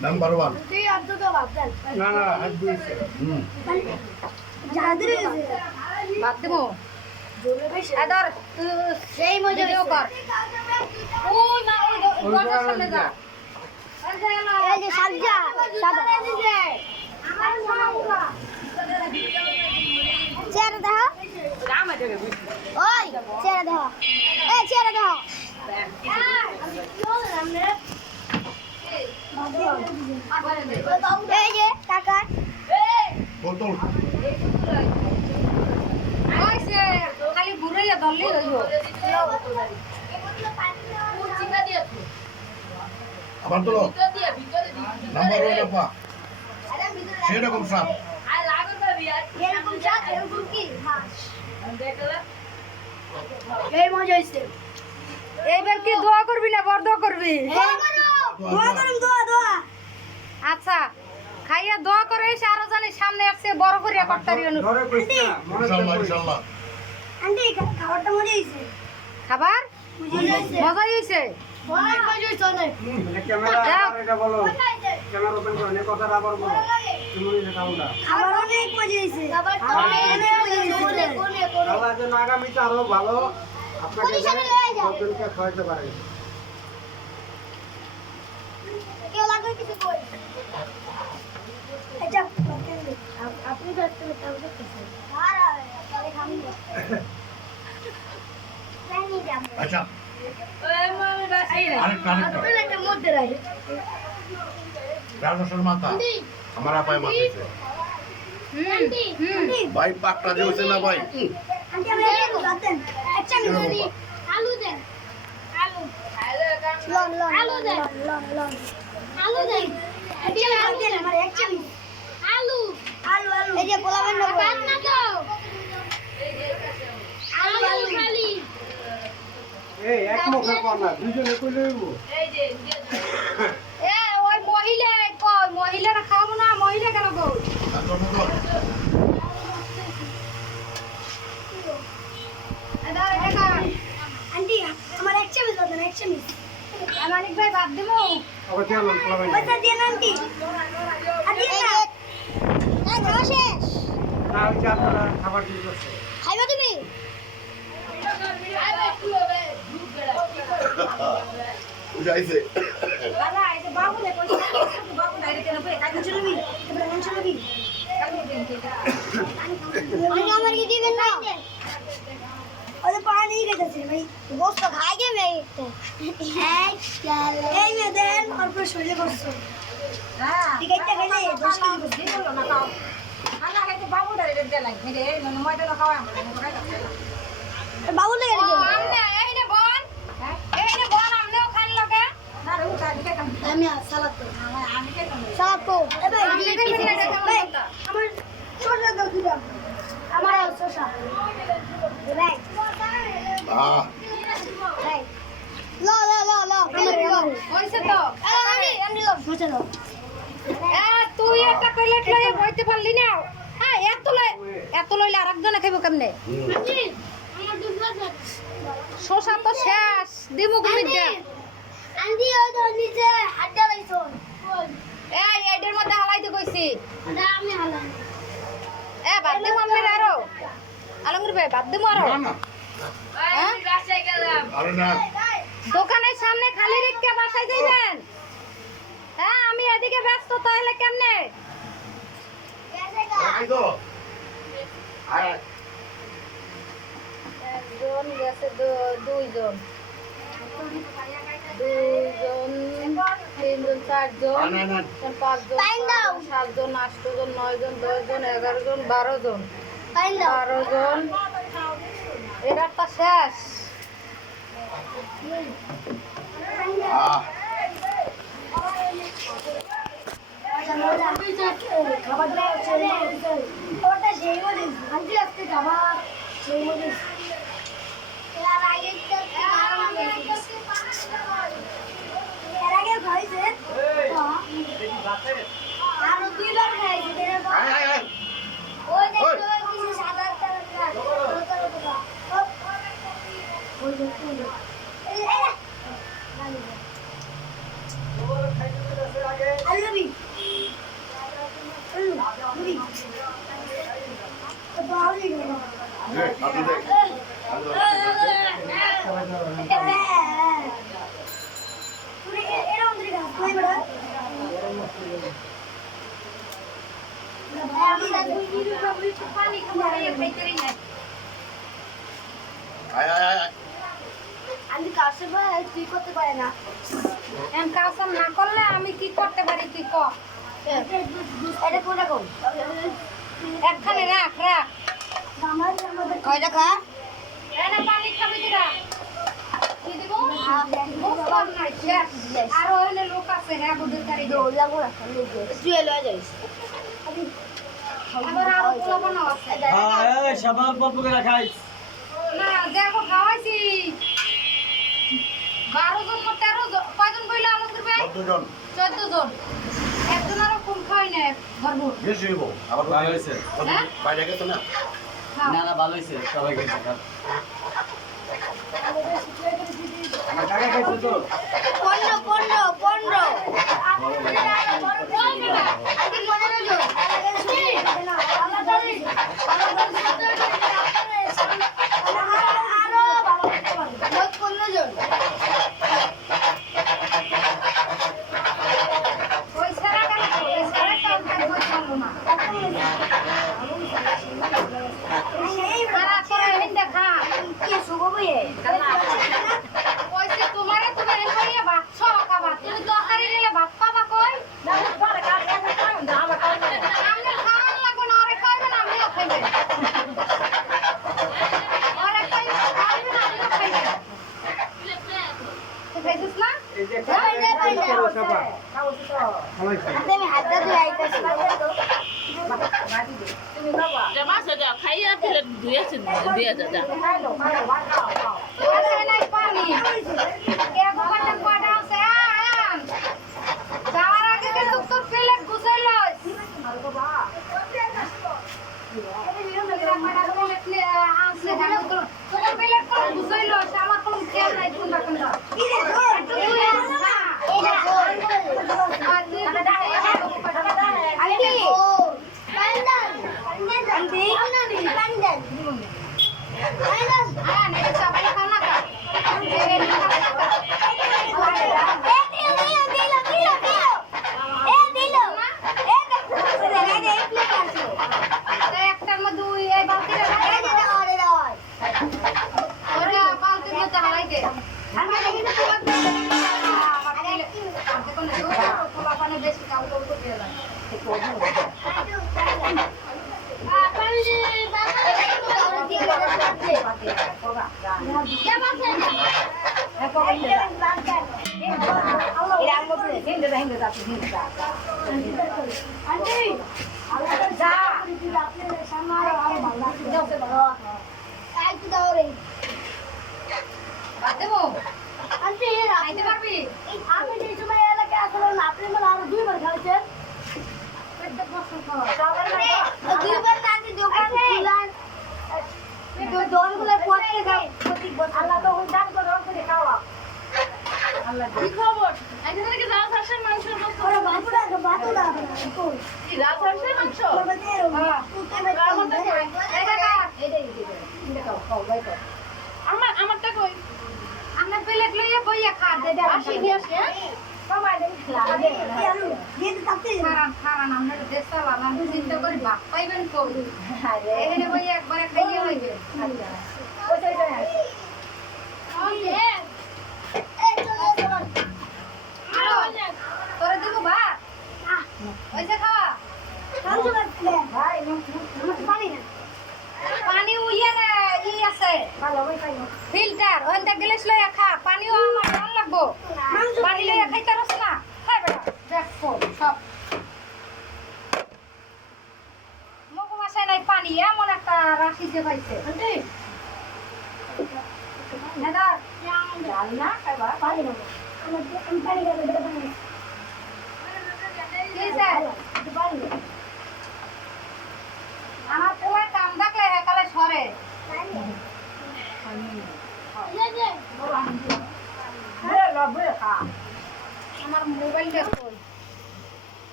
Number one. না না হাত দিয়েছে বাদ দেবো আদর সেই মজা কর ওই না ওই দরজার সামনে যা এই যে সাজা সাদা চেহারা দেখো ওই চেহারা দেখো এই চেহারা দেখো এই যে টাকা বলতো ওইসে খালি ঘুরাইয়া ধরলি হইব আবার তো নাম্বার ওয়ান আপা সেরকম সাপ এরকম চাট এরকম কি এই মজা হইছে এইবার কি দোয়া করবি না বড় দোয়া করবি দোয়া করুন দোয়া আচ্ছা খাইয়া দোয়া করে এসে আরো জানি সামনে আসছে বড় করিয়া করতারি ধরে কইছ না মনে ইনশাআল্লাহ ইনশাআল্লাহ আন্টি খাবারটা মজা হইছে খাবার মজা হয়েছে অনেক মজা হইছে অনেক ক্যামেরা এটা বলো ক্যামেরা ওপেন করো নে কথাটা আবার বলো তুমি এটা কাউন্টা খাবার অনেক মজা হইছে খাবারটা অনেক মজা হইছে আল্লাহ যেন আগামীতে আরো ভালো আপনাকে সকলকে খাওয়াতে পারে কেউ লাগবে কিছু কই আচ্ছা আপনি তো একটু তাহলে কিছু আর তাহলে খাবি জানি যাব আচ্ছা আরেকটা একটা মধ্যে রাখি রাজস্বর মাথা আমার আপায় মাথাইছে ভাই পাকটা যে হইছে না ভাই আন্টি আমরা একটু দাঁতেন আচ্ছা মিনি আলু দেন আলু লন লন আলু দেন লন আলু দেন আন্টি আলু দেন আমার এক চামচ আলু আলু আলু এই যে পোলাবেন না বাদ না তো আলু আলু খালি এই এক মুখে কর না দুজনে কই লইব এ ওই মহিলা কই মহিলারা খাবো না মহিলা কেন গো আন্টি আমার এক চামচ দাও এক চামচ মানিক ভাই বাদ দেবো আবার কি আলো খাবেন ওইটা দেন আন্টি আন্টি না এই খাওয়া শেষ না ওই যে আপনারা খাবার দিতেছে খাইবা তুমি যাইছে দাদা এই যে বাবু দেখো বাবু ডাইরেক্ট কেন বলে কাজ চলবি এবারে মন চলবি আন্টি আমার কি দিবেন না ওরে পানি গেছে ভাই গোস্ত খাই গে ভাই এই মে দেন আর পুরো শরীরে গোস্ত হ্যাঁ ঠিক আছে খাইলে 10 কেজি গোস্ত দিল না খাও খানা খাইতে বাবু ডাইরেক্ট দে লাগে রে মানে ময়দা না খাওয়া আমরা বাবু লেগে গেছে আমনে এই নে বল এই নে বল আমনেও খান লাগে না রে উঠা দিকে কাম আমি সালাদ তো আমি কে কাম সালাদ তো এ ভাই আমি কে কাম আমার শসা দাও দিবা আমার শসা ভাই আহ ভাই লো হইছে তো আমি লো শসা দাও এ তুই একটা প্লেট লয়ে বইতে পারলি না হ্যাঁ এত লইলে আরেকজনে খাইবো কেমনে আমার দুধ শশা তো শেষ দিমু গুমিতে আন্টি ওই তো নিচে হাড্ডা লাইছো এই এডের মধ্যে হালাইতে কইছি ওটা আমি হালাই এ বাদ দে মামনে আরো আলমগীর ভাই বাদ দে আরো না না হ্যাঁ? আরে না দোকানের সামনে খালি রেখে বাসায় যাইবেন হ্যাঁ আমি এদিকে ব্যস্ত তাহলে কেমনে আই তো আয় একজন গেছে দুইজন তিনজন চারজন না না পাঁচজন টাইম দাও। সাতজন আটজন নয়জন 10জন 11জন 12জন টাইম দাও 12 জন এবারটা শেষ আহ খাবার দাও ওটা সেই বলে আন্টি আজকে খাবার সেই বলে এর আগে খাইছে আরো দুইবার খাইছে আয় আয় আয় ওই দেখো কিছু সাদা হাতে দে আয় আয় আয় আমি কাছে তুই করতে পারে না এম কাউসাম না করলে আমি কি করতে পারি তুই ক এটা কোনটা কোন একখানে রাখ রাখ কয়টা খা এনে পানি খাবি দিরা কি দিব মুখ নাই শেষ আর ওইলে লোক আছে হ্যাঁ বুদ্ধি তারি তুই এলো যাইস আবার আরো পোলাপানা আছে হ্যাঁ সবার পর করে খাইস না দেখো খাওয়াইছি 12 জন 13 জন কয়জন বইলা আমাদের ভাই 14 জন একজন আরো কম খাই না ভরপুর বেশি হইব আবার ভালো হয়েছে হ্যাঁ বাইরে গেছে না খাও। না ভালো হয়েছে সবাই খাইছে আমার কাকা খাইছে তো 15 ওই সারা কেন ওই সারা কাম করে ভালো না সারা করে হিন্দা খা ওইসে তোমারে তুমি হেন করিয়া ভাত খাবা তুমি তরকারি নিলে ভাত পাবা কই আমি খাওয়ান লাগবো না ওরে খাইবে না আমিও খাইবে ওরে খাইবে না আমিও খাইবে তুই খাইছিস না এই যে খাইছে সবাই ভালো হয়েছে আমি হাতটা ধুয়ে আইতাছি মাছ দাও খাইয়া প্লেট ধুয়েছে দিয়ে যা আরে নাই পানি কে বাবাটা কয়টা আছে আন যাওয়ার আগে কিন্তু তোর প্লেট গুছাই লস আরে বাবা আমার কোনো খেয়াল নাই কোনটা কোনটা একটার মধ্যে এই বালতিটা ওটা বালতির মধ্যে হারাই দে বেশি কাউ করতে দেবো খাইতে পারবি প্রত্যেক বছর খাওয়া কি খবর আজকে থেকে রাজহাঁসের মাংস রাজহাঁসের মাংস আমারটা কই আমরা প্লেট লইয়া বইয়া খা দে দে আসি নিয়ে আসি খারান খারান আমরা দেশ চালালাম চিন্তা করি ভাত পাইবেন কই এখানে বইয়া একবারে খাইয়ে লইবে তোরে দিব ভাত ওইসে খাওয়া পানি উইয়া না ই আছে ফিল্টার ওইটা গ্লাস লইয়া খা পানিও আমার ভালো লাগবো পানি লইয়া খাইতে রস না খাই বেটা দেখো সব মগু মাসায় নাই পানি এমন একটা রাশি যে পাইছে না খাইবা পানি নেবো আমার পোলা কাম থাকলে হেকালে সরে আমার মোবাইলটা কই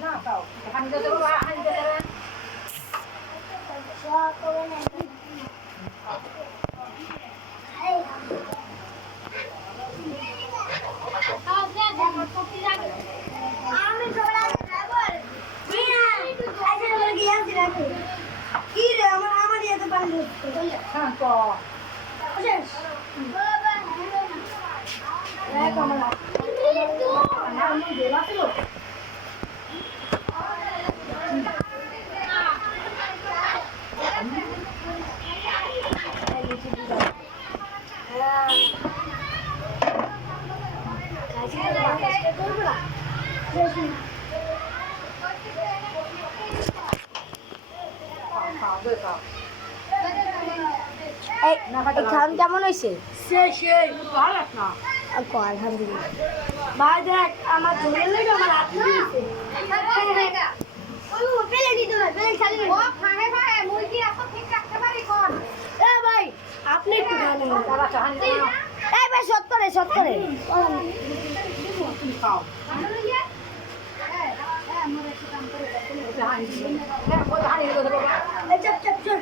না খাও হানি দিতে বাবা হানি দিতে আমি ছোড়া ড্রাইভার মিয়া আজকে বলে গিয়েছি রাখো কি রে আমার এত পানি হচ্ছে হ্যাঁ তো শেষ বাবা এই কমলা না আমি দেলা ছিল খাও দে খাও এই খান কেমন হয়েছে সেই ভালো লাগ না আলহামদুলিল্লাহ ভাই দেখ আমার ধরে লেগে আমার হাত দিয়েছে ওই পেলে দিতে হবে পেলে খালি ও খাহে ভাই মুরগি এত ঠিক রাখতে পারি কোন এ ভাই আপনি একটু খান বাবা চাহানি এই ভাই সত করে খাও চাহানি হ্যাঁ ও চাহানি দেবো বাবা চপ চপ চপ